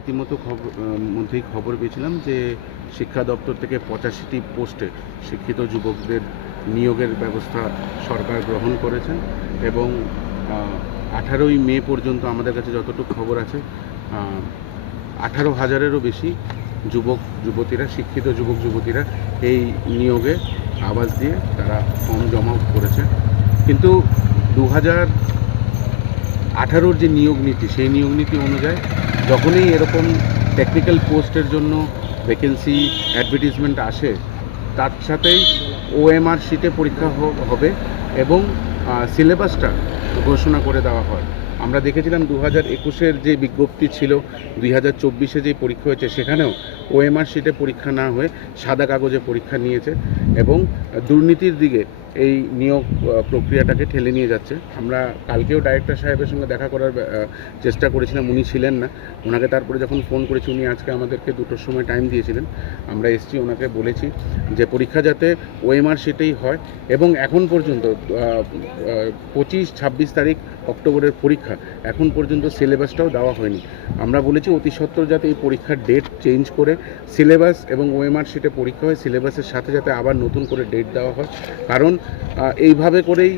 ইতিমধ্যে মধ্যেই খবর পেয়েছিলাম যে শিক্ষা দপ্তর থেকে 85টি পোস্টে শিক্ষিত যুবকদের নিয়োগের ব্যবস্থা সরকার গ্রহণ করেছেন এবং 18ই মে পর্যন্ত আমাদের কাছে যতটুকু খবর আছে 18,000-এরও বেশি যুবক যুবতীরা, শিক্ষিত যুবক যুবতীরা এই নিয়োগে আবাস দিয়ে তারা ফর্ম জমা করেছে। কিন্তু 2018-র যে নিয়োগ নীতি, সেই নিয়োগ নীতি অনুযায়ী যখনই এরকম টেকনিক্যাল পোস্টের জন্য ভ্যাকেন্সি অ্যাডভার্টিজমেন্ট আসে, তার সাথেই ওএমআর শিটে পরীক্ষা হবে এবং সিলেবাসটা ঘোষণা করে দেওয়া হয়। আমরা দেখেছিলাম 2021-এর যে বিজ্ঞপ্তি ছিল, 2024-এ যে পরীক্ষা হয়েছে সেখানেও ওএমআর শিটে পরীক্ষা না হয়ে সাদা কাগজে পরীক্ষা নিয়েছে এবং দুর্নীতির দিকে এই নিয়োগ প্রক্রিয়াটাকে ঠেলে নিয়ে যাচ্ছে। আমরা কালকেও ডাইরেক্টর সাহেবের সঙ্গে দেখা করার চেষ্টা করেছিলাম, উনি ছিলেন না। ওনাকে তারপরে যখন ফোন করেছি, উনি আজকে আমাদেরকে 2টোর সময় টাইম দিয়েছিলেন। আমরা এসছি, ওনাকে বলেছি যে পরীক্ষা যাতে ওএমআর শিটেই হয় এবং এখন পর্যন্ত 25-26 তারিখ অক্টোবরের পরীক্ষা, এখন পর্যন্ত সিলেবাসটাও দেওয়া হয়নি। আমরা বলেছি অতি সত্বর যাতে এই পরীক্ষার ডেট চেঞ্জ করে সিলেবাস এবং ওএমআর শিটে পরীক্ষা হয়, সিলেবাসের সাথে যাতে আবার নতুন করে ডেট দেওয়া হয়। কারণ এইভাবে করেই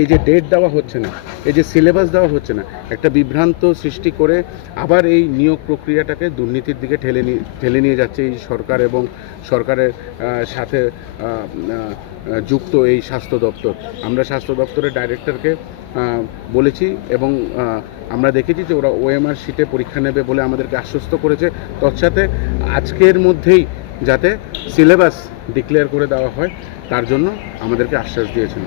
এই যে ডেট দেওয়া হচ্ছে না, এই যে সিলেবাস দেওয়া হচ্ছে না, একটা বিভ্রান্ত সৃষ্টি করে আবার এই নিয়োগ প্রক্রিয়াটাকে দুর্নীতির দিকে ঠেলে নিয়ে যাচ্ছে এই সরকার এবং সরকারের সাথে যুক্ত এই স্বাস্থ্য দপ্তর। আমরা স্বাস্থ্য দপ্তরের ডাইরেক্টরকে বলেছি এবং আমরা দেখেছি যে ওরা ওএমআর শিটে পরীক্ষা নেবে বলে আমাদেরকে আশ্বস্ত করেছে। তৎসাথে আজকের মধ্যেই যাতে সিলেবাস ডিক্লেয়ার করে দেওয়া হয়, তার জন্য আমাদেরকে আশ্বাস দিয়েছেন।